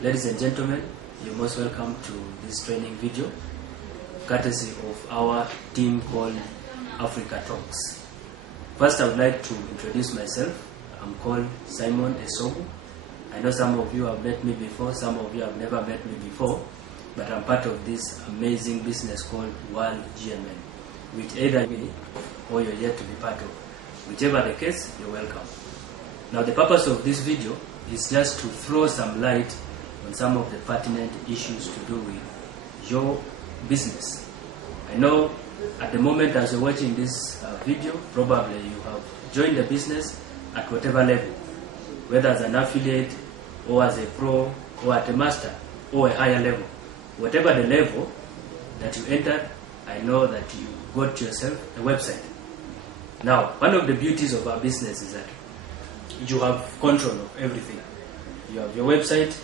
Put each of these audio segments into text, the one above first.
Ladies and gentlemen, you're most welcome to this training video, courtesy of our team called Africatalks. First, I would like to introduce myself. I'm called Simon Esogu. I know some of you have met me before, some of you have never met me before, but I'm part of this amazing business called World GMN, which either me or you're yet to be part of. Whichever the case, you're welcome. Now, the purpose of this video is just to throw some light on some of the pertinent issues to do with your business. I know at the moment as you're watching this video, probably you have joined the business at whatever level, whether as an affiliate or as a pro or at a master or a higher level. Whatever the level that you entered, I know that you got yourself a website. Now, one of the beauties of our business is that you have control of everything. You have your website,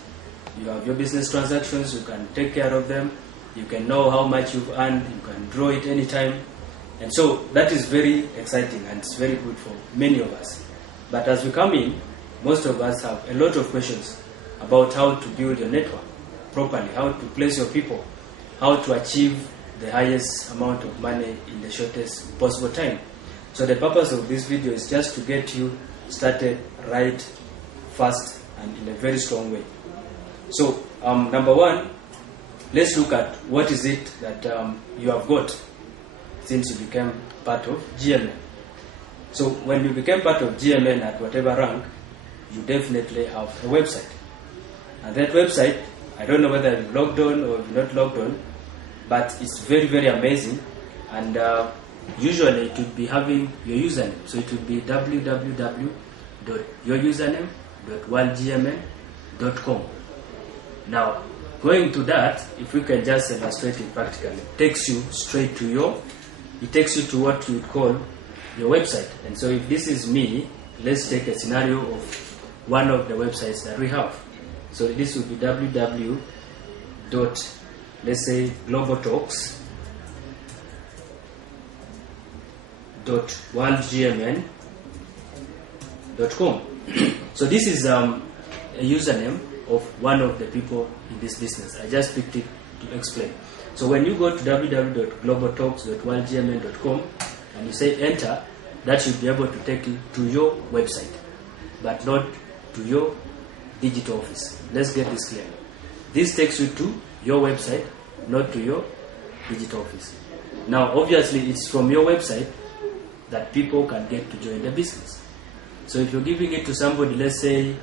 you have your business transactions, you can take care of them, you can know how much you've earned, you can draw it anytime. And so that is very exciting and it's very good for many of us. But as we come in, most of us have a lot of questions about how to build your network properly, how to place your people, how to achieve the highest amount of money in the shortest possible time. So the purpose of this video is just to get you started right, fast, and in a very strong way. So number one, let's look at what is it that you have got since you became part of GMN. So when you became part of GMN at whatever rank, you definitely have a website. And that website, I don't know whether you've logged on or you've not logged on, but it's very, very amazing. And usually it would be having your username. So it would be www.yourusername.worldgmn.com. Now, going to that, if we can just illustrate it practically, takes you straight to it takes you to what you would call your website. And so if this is me, let's take a scenario of one of the websites that we have. So this would be www.worldgmn.com. So this is a username of one of the people in this business. I just picked it to explain. So when you go to www.globaltalks.worldgmn.com and you say enter, that should be able to take you to your website, but not to your digital office. Let's get this clear. This takes you to your website, not to your digital office. Now, obviously, it's from your website that people can get to join the business. So if you're giving it to somebody, let's say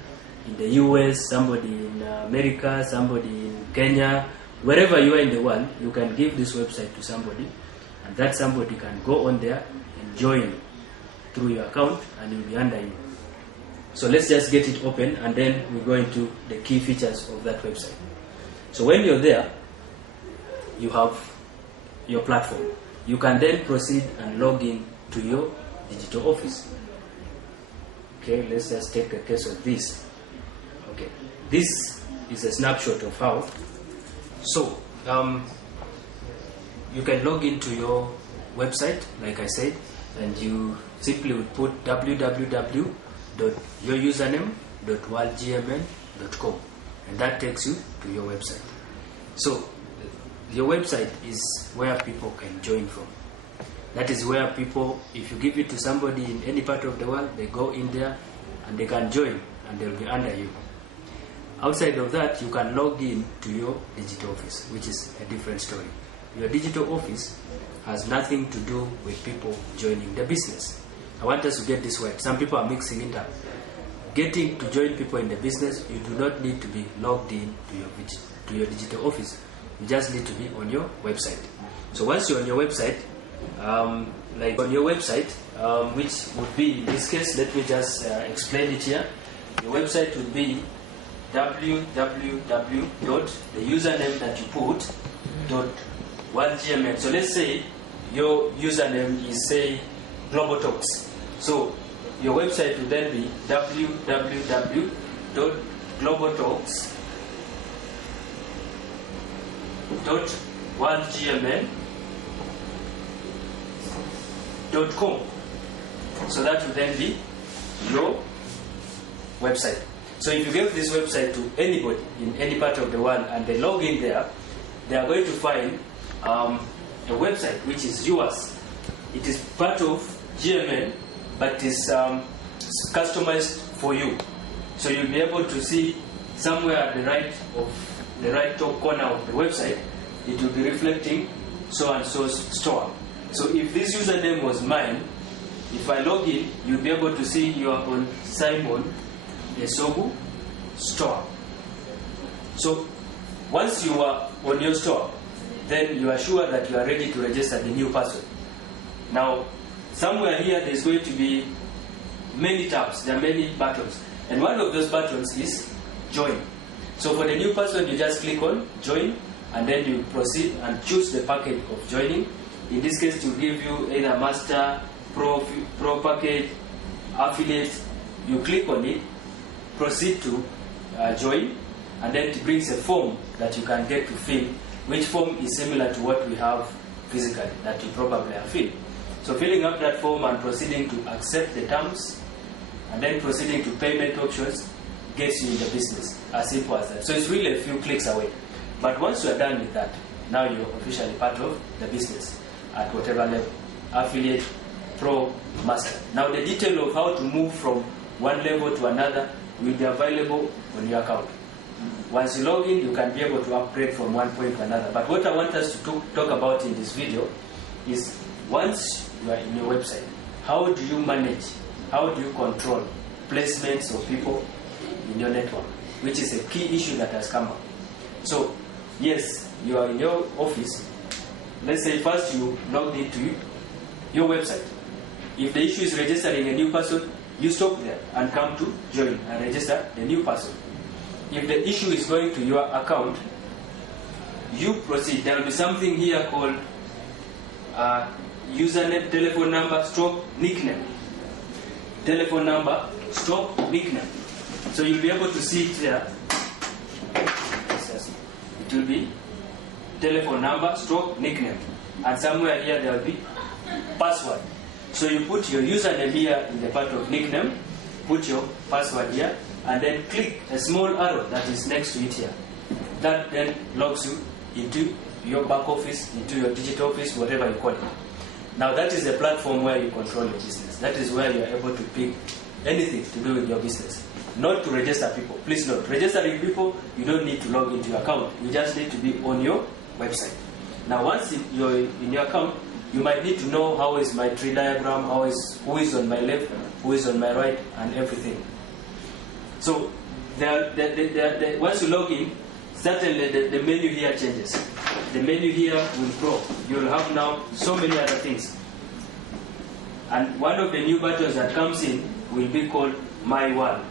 in the US, somebody in America, somebody in Kenya, wherever you are in the world, you can give this website to somebody, and that somebody can go on there and join through your account, and you'll be under you. So let's just get it open, and then we go into the key features of that website. So when you're there, you have your platform. You can then proceed and log in to your digital office. Okay, let's just take a case of this. Okay, this is a snapshot of how. So you can log into your website, like I said, and you simply would put www.yourusername.worldgmn.com, and that takes you to your website. So your website is where people can join from. That is where people, if you give it to somebody in any part of the world, they go in there and they can join and they'll be under you. Outside of that, you can log in to your digital office, which is a different story. Your digital office has nothing to do with people joining the business. I want us to get this right. Some people are mixing it up. Getting to join people in the business, you do not need to be logged in to your digital office. You just need to be on your website. So once you're on your website, like on your website, which would be, in this case, let me just explain it here. Your website would be www. The username that you put .worldgmn. So let's say your username is, say, Global Talks. So your website will then be www.globaltalks.worldgmn.com. So that will then be your website. So if you give this website to anybody in any part of the world and they log in there, they are going to find a website which is yours. It is part of GML, but it is customized for you. So you'll be able to see somewhere at the right top corner of the website, it will be reflecting so and so's store. So if this username was mine, if I log in, you'll be able to see you are on Simon Esogu store. So once you are on your store, then you are sure that you are ready to register the new person. Now, somewhere here there's going to be many tabs, there are many buttons, and one of those buttons is join. So for the new person, you just click on join, and then you proceed and choose the package of joining. In this case, to give you either master, pro package, affiliate. You click on it, proceed to join, and then it brings a form that you can get to fill, which form is similar to what we have physically that you probably have filled. So filling up that form and proceeding to accept the terms, and then proceeding to payment options gets you in the business. As simple as that. So it's really a few clicks away. But once you are done with that, now you're officially part of the business at whatever level, affiliate, pro, master. Now the detail of how to move from one level to another will be available on your account. Once you log in, you can be able to upgrade from one point to another. But what I want us to talk about in this video is, once you are in your website, how do you manage, how do you control placements of people in your network, which is a key issue that has come up. So yes, you are in your office. Let's say first you logged into your website. If the issue is registering a new person, you stop there and come to join and register the new person. If the issue is going to your account, you proceed. There will be something here called username, telephone number, stroke, nickname. Telephone number, stroke, nickname. So you'll be able to see it there. It will be telephone number, stroke, nickname. And somewhere here there will be password. So you put your username here in the part of nickname, put your password here, and then click a small arrow that is next to it here. That then logs you into your back office, into your digital office, whatever you call it. Now that is the platform where you control your business. That is where you are able to pick anything to do with your business. Not to register people. Please note, registering people, you don't need to log into your account. You just need to be on your website. Now once you're in your account, you might need to know how is my tree diagram, who is on my left, who is on my right, and everything. So once you log in, certainly the menu here changes. The menu here will grow. You'll have now so many other things. And one of the new buttons that comes in will be called My World.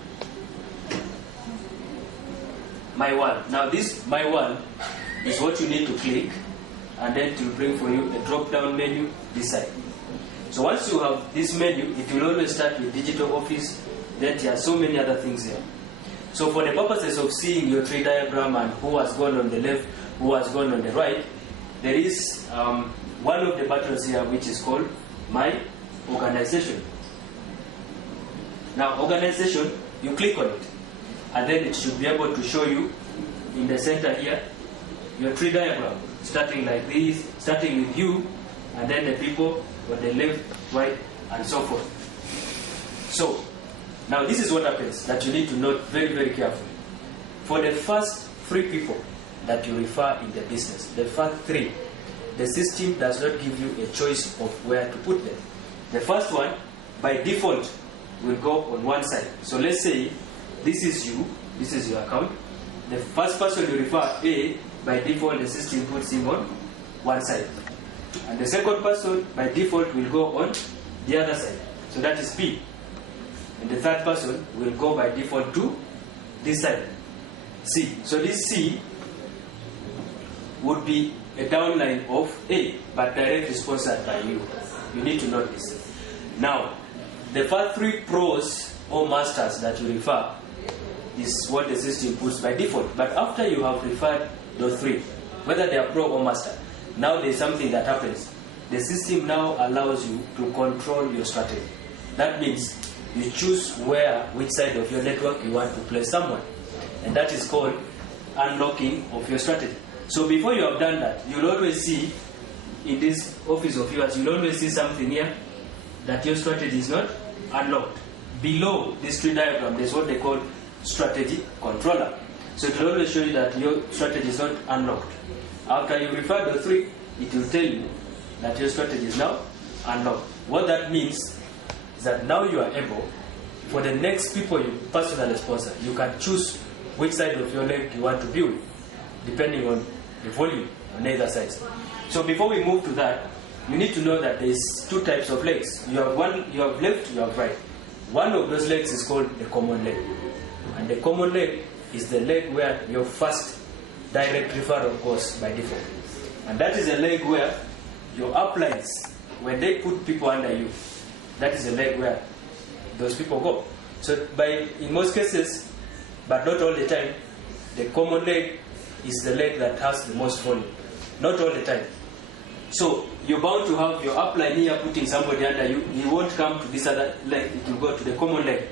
My World. Now this My World is what you need to click, and then it will bring for you a drop-down menu this side. So once you have this menu, it will always start with digital office. Then there are so many other things here. So for the purposes of seeing your tree diagram and who has gone on the left, who has gone on the right, there is one of the buttons here which is called My Organization. Now organization, you click on it, and then it should be able to show you in the center here your tree diagram, starting like this, starting with you, and then the people on the left, right, and so forth. So now this is what happens that you need to note very, very carefully. For the first 3 people that you refer in the business, the first 3, the system does not give you a choice of where to put them. The first one, by default, will go on one side. So let's say this is you, this is your account. The first person you refer, A, by default the system puts him on one side. And the second person, by default, will go on the other side. So that is B. And the third person will go by default to this side, C. So this C would be a downline of A, but directly sponsored by you. You need to note this. Now, the first 3 pros or masters that you refer is what the system puts by default. But after you have referred those 3, whether they are pro or master, now there is something that happens. The system now allows you to control your strategy. That means you choose which side of your network you want to place someone. And that is called unlocking of your strategy. So before you have done that, you'll always see in this office of yours, you'll always see something here that your strategy is not unlocked. Below this tree diagram, there's what they call strategy controller. So it will always show you that your strategy is not unlocked. After you refer to 3, it will tell you that your strategy is now unlocked. What that means is that now you are able, for the next people you personally sponsor, you can choose which side of your leg you want to build, depending on the volume on either sides. So before we move to that, you need to know that there is 2 types of legs. You have left, you have right. One of those legs is called the common leg. And the common leg is the leg where your first direct referral goes by default. And that is a leg where your uplines, when they put people under you, that is a leg where those people go. So in most cases, but not all the time, the common leg is the leg that has the most volume. Not all the time. So you're bound to have your upline here putting somebody under you. He won't come to this other leg, it will go to the common leg.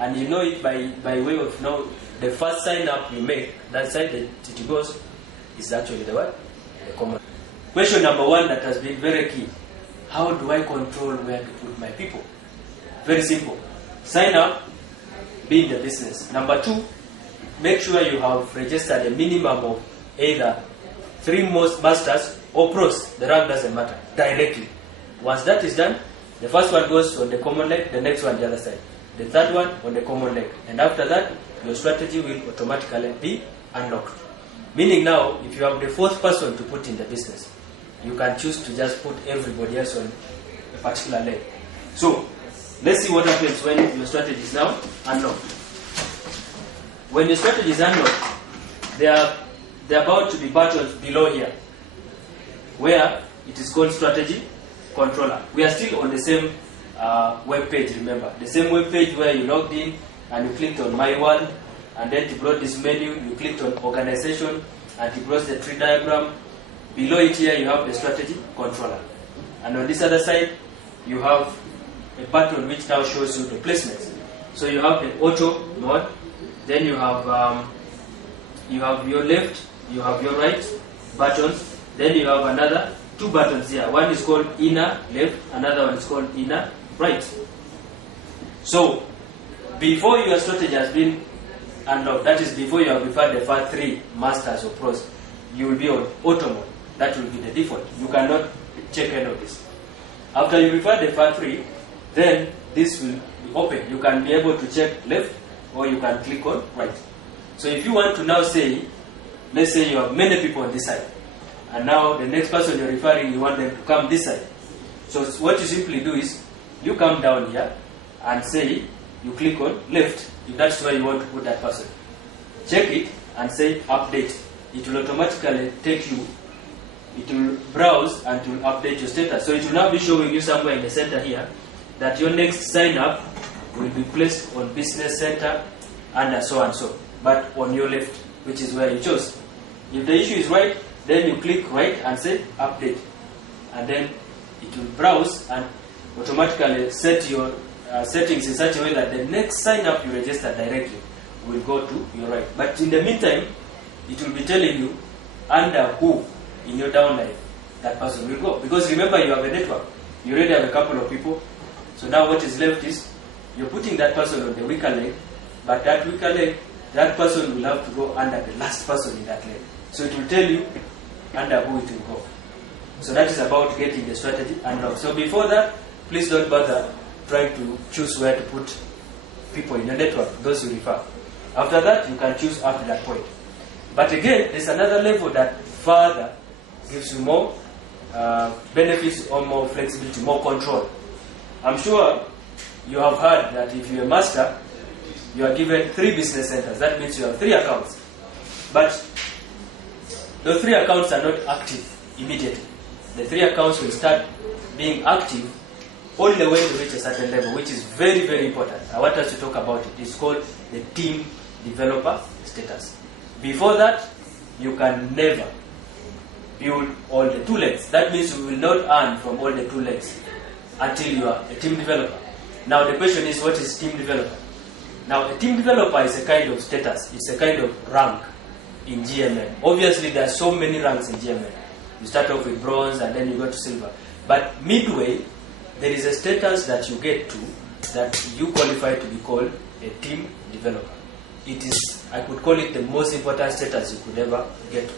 And you know it by way of now the first sign up you make, that side that it goes is actually the what? The common. Question number 1 that has been very key. How do I control where to put my people? Very simple. Sign up, be in the business. Number 2, make sure you have registered a minimum of either 3 masters or pros. The rank doesn't matter. Directly. Once that is done, the first one goes on the common leg, the next one the other side. The third one on the common leg. And after that, your strategy will automatically be unlocked. Meaning now, if you have the 4th person to put in the business, you can choose to just put everybody else on a particular leg. So, let's see what happens when your strategy is now unlocked. When your strategy is unlocked, there are about to be buttons below here, where it is called strategy controller. We are still on the same web page, remember. The same web page where you logged in and you clicked on My World, and then to brought this menu, you clicked on Organization, and it brought the tree diagram. Below it here, you have the strategy controller. And on this other side, you have a button which now shows you the placements. So you have the auto mode, then you have your left, you have your right buttons, then you have another 2 buttons here. One is called inner left, another one is called inner right. So before your strategy has been unlocked, that is before you have referred the first 3 masters or pros, you will be on auto mode. That will be the default. You cannot check any of this. After you refer the first 3, then this will be open. You can be able to check left, or you can click on right. So if you want to now say, let's say you have many people on this side, and now the next person you're referring, you want them to come this side. So what you simply do is, you come down here and say, you click on left, if that's where you want to put that person. Check it and say update. It will automatically take you, it will browse and it will update your status. So it will now be showing you somewhere in the center here that your next sign up will be placed on business center under so and so, but on your left, which is where you chose. If the issue is right, then you click right and say update, and then it will browse and automatically set your settings in such a way that the next sign up you register directly will go to your right. But in the meantime, it will be telling you under who in your downline that person will go. Because remember, you have a network. You already have a couple of people. So now what is left is you're putting that person on the weaker leg, but that weaker leg, that person will have to go under the last person in that leg. So it will tell you under who it will go. So that is about getting the strategy unlocked. So before that, please don't bother trying to choose where to put people in your network, those you refer. After that, you can choose up to that point. But again, there's another level that further gives you more benefits or more flexibility, more control. I'm sure you have heard that if you're a master, you are given 3 business centers. That means you have 3 accounts. But those 3 accounts are not active immediately. The 3 accounts will start being active only when you reach a certain level, which is very, very important. I want us to talk about it. It's called the team developer status. Before that, you can never build all the 2 legs. That means you will not earn from all the 2 legs until you are a team developer. Now the question is, what is team developer? Now a team developer is a kind of status, it's a kind of rank in GML. Obviously there are so many ranks in GML. You start off with bronze and then you go to silver. But midway, there is a status that you get to that you qualify to be called a team developer. It is, I could call it the most important status you could ever get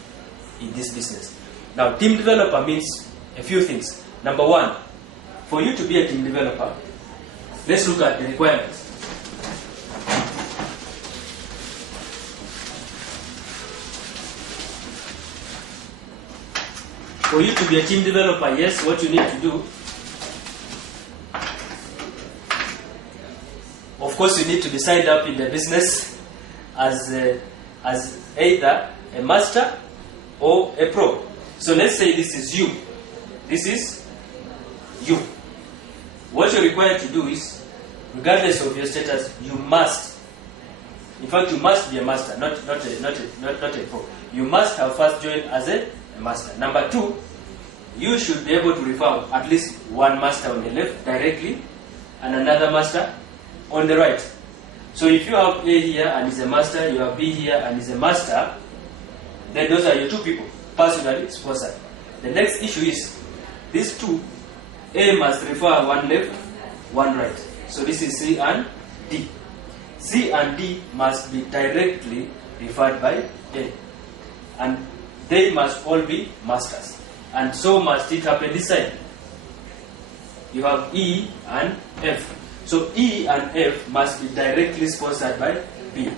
in this business. Now team developer means a few things. Number one, for you to be a team developer, let's look at the requirements. For you to be a team developer, yes, what you need to do, of course, you need to be signed up in the business as either a master or a pro. So let's say this is you. This is you. What you're required to do is, regardless of your status, you must. In fact, you must be a master, not a pro. You must have first joined as a master. Number two, you should be able to refer at least one master on the left directly and another master on the right. So if you have A here and is a master, you have B here and is a master, then those are your two people, personally sponsored. The next issue is, these two, A must refer one left, one right. So this is C and D. C and D must be directly referred by A. And they must all be masters. And so must it happen this side. You have E and F. So E and F must be directly sponsored by B.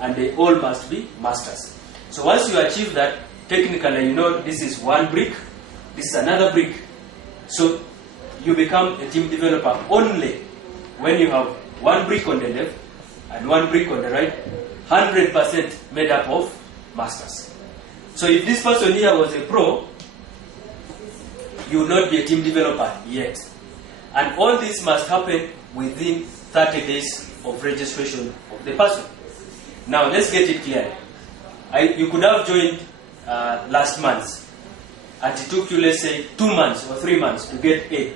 And they all must be masters. So once you achieve that, technically you know this is one brick, this is another brick. So you become a team developer only when you have one brick on the left and one brick on the right, 100% made up of masters. So if this person here was a pro, you will not be a team developer yet. And all this must happen within 30 days of registration of the person. Now let's get it clear. You could have joined last month and it took you, let's say, 2 months or 3 months to get A.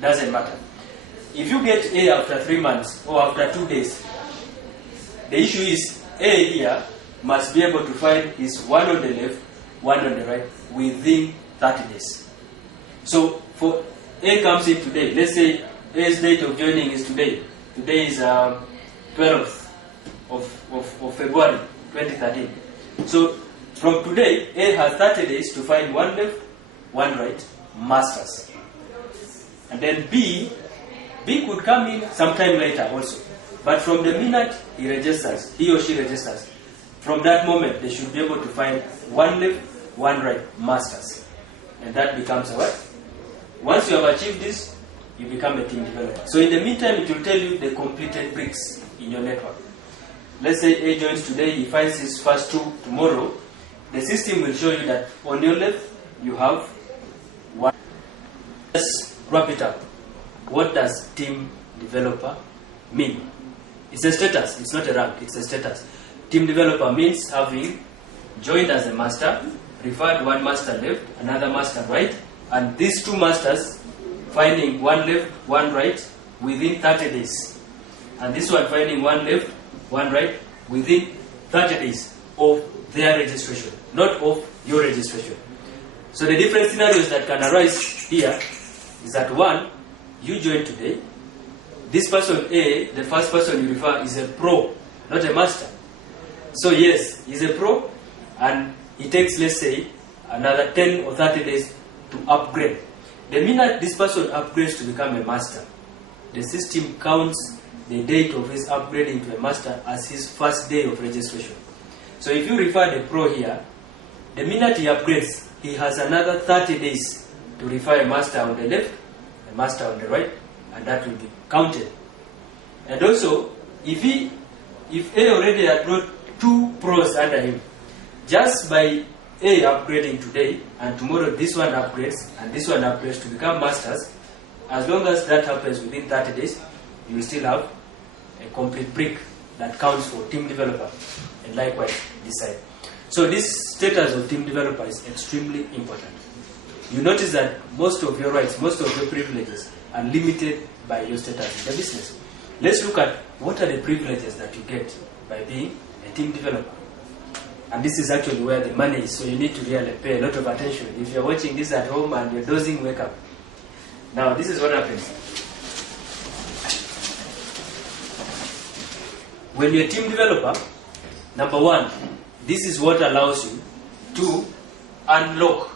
Doesn't matter. If you get A after 3 months or after 2 days, the issue is A here must be able to find his one on the left, one on the right within 30 days. So for A comes in today, let's say A's date of joining is today. Today is 12th of February 2013. So from today, A has 30 days to find one left, one right, masters. And then B could come in sometime later also. But from the minute he registers, he or she registers, from that moment they should be able to find one left, one right, masters. And that becomes a what? Once you have achieved this, you become a team developer. So in the meantime, it will tell you the completed bricks in your network. Let's say A joins today, he finds his first two tomorrow. The system will show you that on your left, you have one. Let's wrap it up. What does team developer mean? It's a status, it's not a rank, it's a status. Team developer means having joined as a master, referred one master left, another master right, and these two masters finding one left, one right within 30 days. And this one finding one left, one right within 30 days of their registration, not of your registration. So the different scenarios that can arise here is that one, you join today. This person A, the first person you refer, is a pro, not a master. So yes, he's a pro, and it takes, let's say, another 10 or 30 days to upgrade. The minute this person upgrades to become a master, the system counts the date of his upgrading to a master as his first day of registration. So if you refer the pro here, the minute he upgrades, he has another 30 days to refer a master on the left, a master on the right, and that will be counted. And also, if A already had brought two pros under him, just by A upgrading today, and tomorrow this one upgrades, and this one upgrades to become masters, as long as that happens within 30 days, you will still have a complete brick that counts for team developer, and likewise this side. So this status of team developer is extremely important. you notice that most of your rights, most of your privileges are limited by your status in the business. Let's look at what are the privileges that you get by being a team developer. And this is actually where the money is, so you need to really pay a lot of attention. If you're watching this at home and you're dozing, wake up. Now, this is what happens. When you're a team developer, number one, this is what allows you to unlock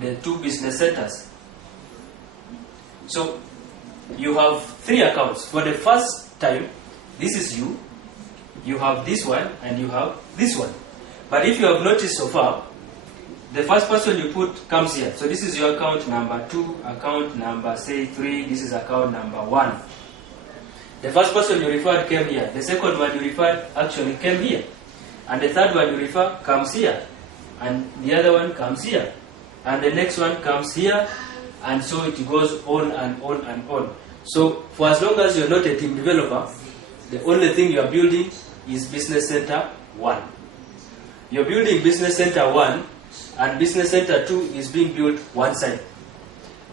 the 2 business centers. So, you have 3 accounts. For the first time, this is you, you have this one, and you have this one. But if you have noticed so far, the first person you put comes here. So this is your account number 2, account number, say, 3, this is account number 1. The first person you referred came here. The second one you referred actually came here. And the third one you refer comes here. And the other one comes here. And the next one comes here. And so it goes on and on and on. So for as long as you're not a team developer, the only thing you are building is Business Center 1. You're building Business Center 1 and Business Center 2 is being built one side.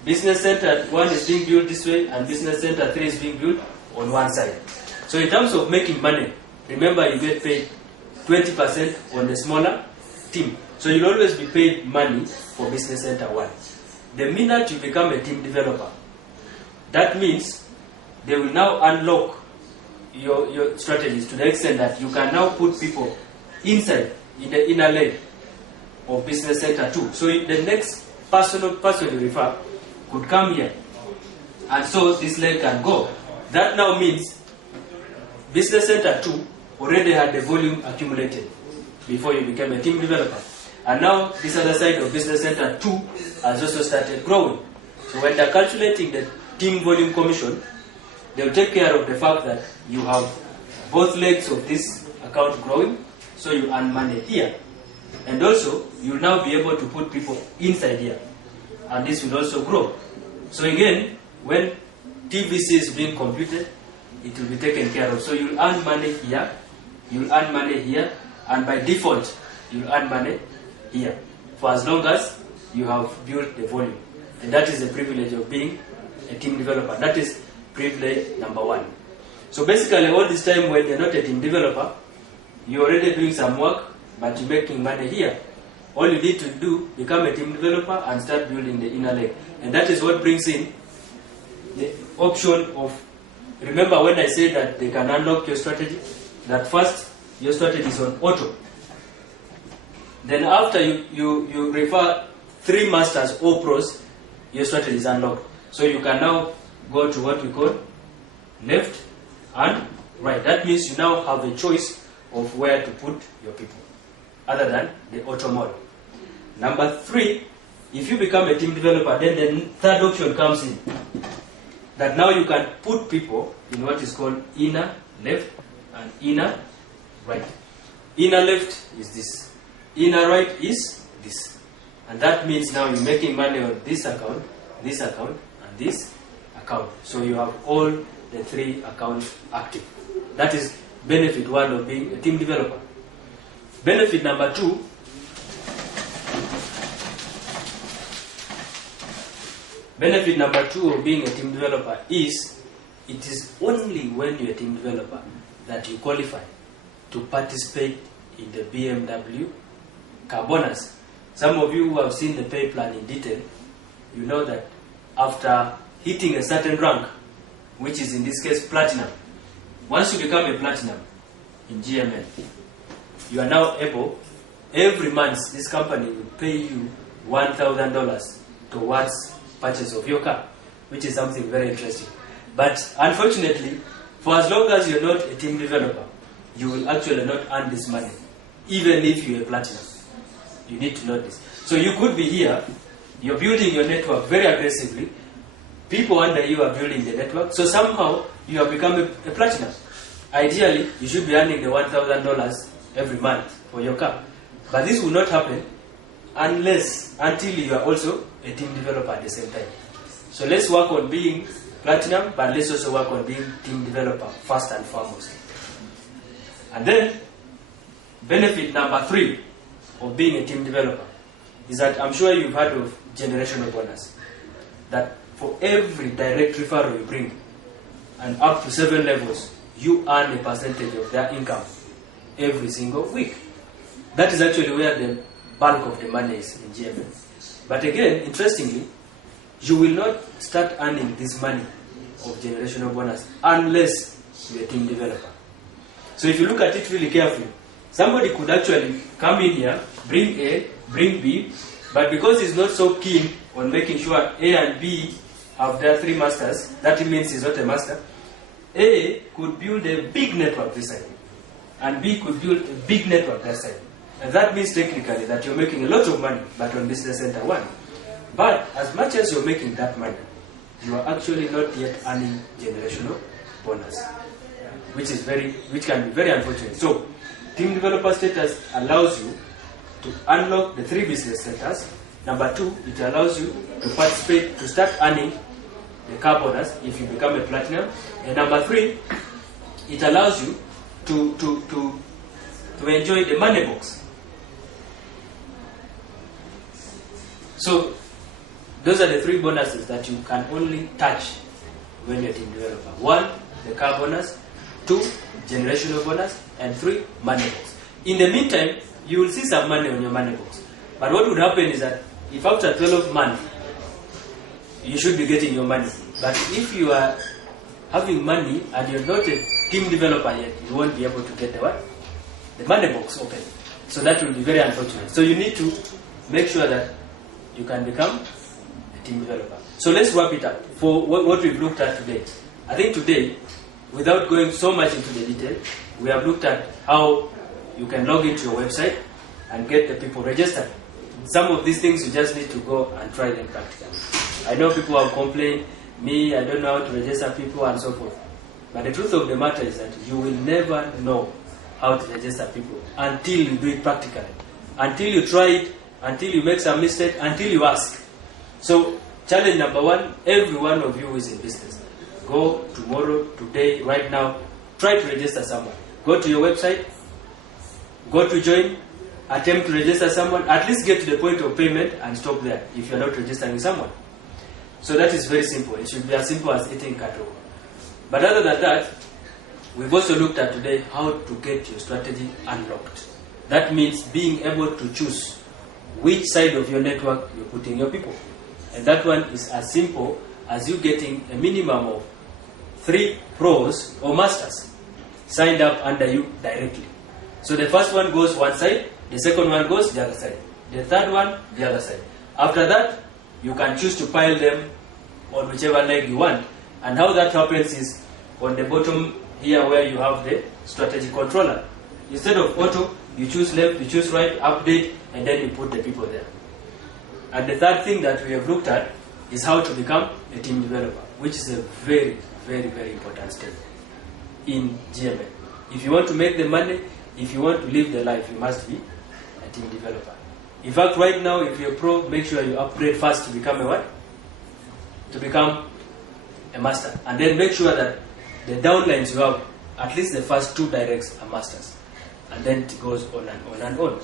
Business Center 1 is being built this way and Business Center 3 is being built on one side. So in terms of making money, remember you get paid 20% on the smaller team. So you'll always be paid money for Business Center 1. The minute you become a team developer, that means they will now unlock your strategies to the extent that you can now put people inside in the inner leg of Business Center 2. So the next person you refer could come here. And so this leg can go. That now means Business Center 2 already had the volume accumulated before you became a team developer. And now this other side of Business Center 2 has also started growing. So when they're calculating the team volume commission, they'll take care of the fact that you have both legs of this account growing, so you earn money here. And also, you'll now be able to put people inside here. And this will also grow. So again, when TVC is being computed, it will be taken care of. So you'll earn money here, you'll earn money here, and by default, you'll earn money here, for as long as you have built the volume. And that is the privilege of being a team developer. That is privilege number 1. So basically, all this time when you're not a team developer, you're already doing some work, but you're making money here. All you need to do, become a team developer and start building the inner leg. And that is what brings in the option of, remember when I said that they can unlock your strategy? That first, your strategy is on auto. Then after you refer 3 masters or pros, your strategy is unlocked. So you can now go to what we call left and right. That means you now have a choice of where to put your people, other than the auto mode. Number 3, if you become a team developer, then the third option comes in. That now you can put people in what is called inner left and inner right. Inner left is this. Inner right is this. And that means now you're making money on this account, and this account. So you have all the 3 accounts active. That is benefit 1 of being a team developer. Benefit number 2, benefit number 2 of being a team developer is, it is only when you're a team developer that you qualify to participate in the BMW car bonus. Some of you who have seen the pay plan in detail, you know that after hitting a certain rank, which is in this case platinum, once you become a platinum in GML, you are now able, every month this company will pay you $1,000 towards purchase of your car, which is something very interesting. But unfortunately, for as long as you're not a team developer, you will actually not earn this money, even if you're a platinum. You need to know this. So you could be here, you're building your network very aggressively, people under you are building the network, so somehow you have become a platinum. Ideally, you should be earning the $1,000 every month for your car. But this will not happen until you are also a team developer at the same time. So let's work on being platinum, but let's also work on being team developer first and foremost. And then, benefit number 3 of being a team developer is that I'm sure you've heard of generational bonus. That for every direct referral you bring, and up to 7 levels, you earn a percentage of their income every single week. That is actually where the bulk of the money is in GMA. But again, interestingly, you will not start earning this money of generational bonus unless you're a team developer. So if you look at it really carefully, somebody could actually come in here, bring A, bring B, but because he's not so keen on making sure A and B have their 3 masters, that means he's not a master. A could build a big network this side, and B could build a big network that side. And that means technically that you're making a lot of money, but on Business Center 1. But as much as you're making that money, you are actually not yet earning generational bonus, which can be very unfortunate. So, team developer status allows you to unlock the 3 business centers. Number 2, it allows you to participate, to start earning the car bonus if you become a platinum. And number 3, it allows you to enjoy the money box. So, those are the 3 bonuses that you can only touch when you're a team developer. 1, the car bonus. 2, generational bonus. And 3, money box. In the meantime, you will see some money on your money box. But what would happen is that if after 12 months, you should be getting your money. But if you are having money and you're not a team developer yet, you won't be able to get the what? The money box open. So that will be very unfortunate. So you need to make sure that you can become a team developer. So let's wrap it up for what we've looked at today. I think today, without going so much into the detail, we have looked at how you can log into your website and get the people registered. Some of these things you just need to go and try them practically. I know people have complained, I don't know how to register people and so forth. But the truth of the matter is that you will never know how to register people until you do it practically. Until you try it, until you make some mistake, until you ask. So, challenge number 1, every one of you who is in business. Go tomorrow, today, right now, try to register someone. Go to your website, go to join, attempt to register someone, at least get to the point of payment and stop there if you're not registering someone. So that is very simple. It should be as simple as eating cattle. But other than that, we've also looked at today how to get your strategy unlocked. That means being able to choose which side of your network you're putting your people. And that one is as simple as you getting a minimum of 3 pros or masters signed up under you directly. So the first one goes one side, the second one goes the other side, the third one the other side. After that, you can choose to pile them on whichever leg you want. And how that happens is on the bottom here where you have the strategy controller. Instead of auto, you choose left, you choose right, update, and then you put the people there. And the third thing that we have looked at is how to become a team developer, which is a very, very, very important step in GMA. If you want to make the money, if you want to live the life, you must be a team developer. In fact, right now, if you're a pro, make sure you upgrade first to become a what? To become a master. And then make sure that the downlines you have, at least the first 2 directs are masters. And then it goes on and on and on.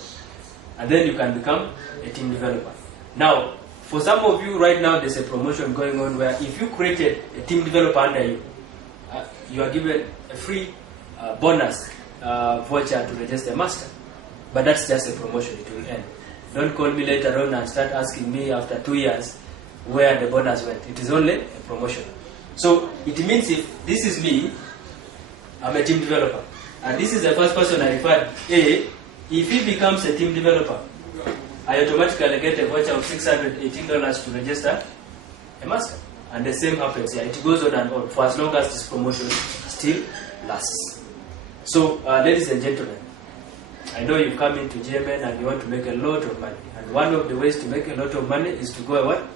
And then you can become a team developer. Now, for some of you right now, there's a promotion going on where if you created a team developer under you, you are given a free bonus voucher to register a master. But that's just a promotion, it will end. Don't call me later on and start asking me after 2 years where the bonus went. It is only a promotion. So it means if this is me, I'm a team developer, and this is the first person I referred, A, if he becomes a team developer, I automatically get a voucher of $618 to register a master. And the same happens here. It goes on and on for as long as this promotion still lasts. So, ladies and gentlemen, I know you've come into GMN and you want to make a lot of money. And one of the ways to make a lot of money is to go a what?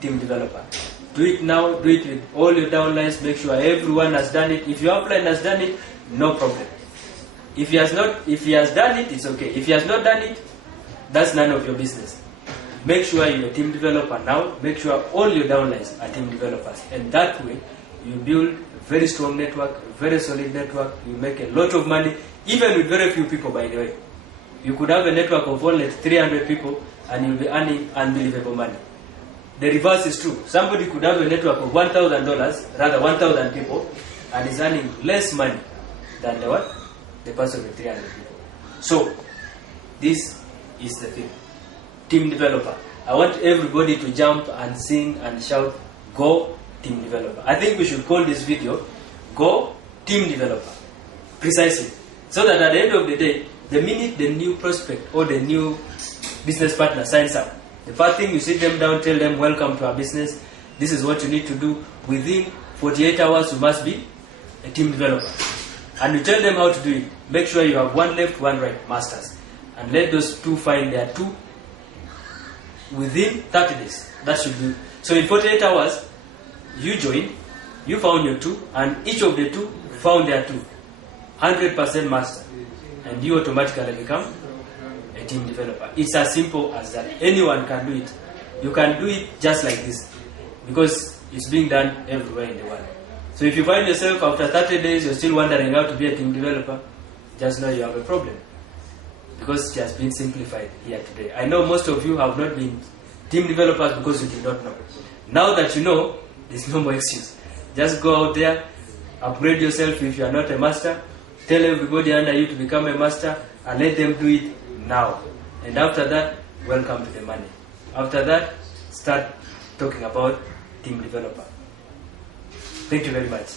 Team developer. Do it now, do it with all your downlines, make sure everyone has done it. If your upline has done it, no problem. If he has done it, it's okay. If he has not done it, that's none of your business. Make sure you're a team developer now. Make sure all your downlines are team developers. And that way, you build a very strong network, a very solid network. You make a lot of money, even with very few people, by the way. You could have a network of only 300 people and you'll be earning unbelievable money. the reverse is true. Somebody could have a network of $1,000, rather 1,000 people, and is earning less money than the person with 300 people. So, this is the thing. Team developer. I want everybody to jump and sing and shout, "Go team developer." I think we should call this video, "Go team developer." Precisely. So that at the end of the day, the minute the new prospect or the new business partner signs up, the first thing you sit them down, tell them, "Welcome to our business. This is what you need to do. Within 48 hours, you must be a team developer." And you tell them how to do it. Make sure you have one left, one right, masters. And let those two find their two within 30 days. That should be. So in 48 hours, you join, you found your two, and each of the two found their two. 100% master. And you automatically become a team developer. It's as simple as that. Anyone can do it. You can do it just like this, because it's being done everywhere in the world. So if you find yourself after 30 days, you're still wondering how to be a team developer, just know you have a problem, because it has been simplified here today. I know most of you have not been team developers because you did not know. Now that you know, there's no more excuse. Just go out there, upgrade yourself if you are not a master, tell everybody under you to become a master, and let them do it now. And after that, welcome to the money. After that, start talking about team developer. Thank you very much.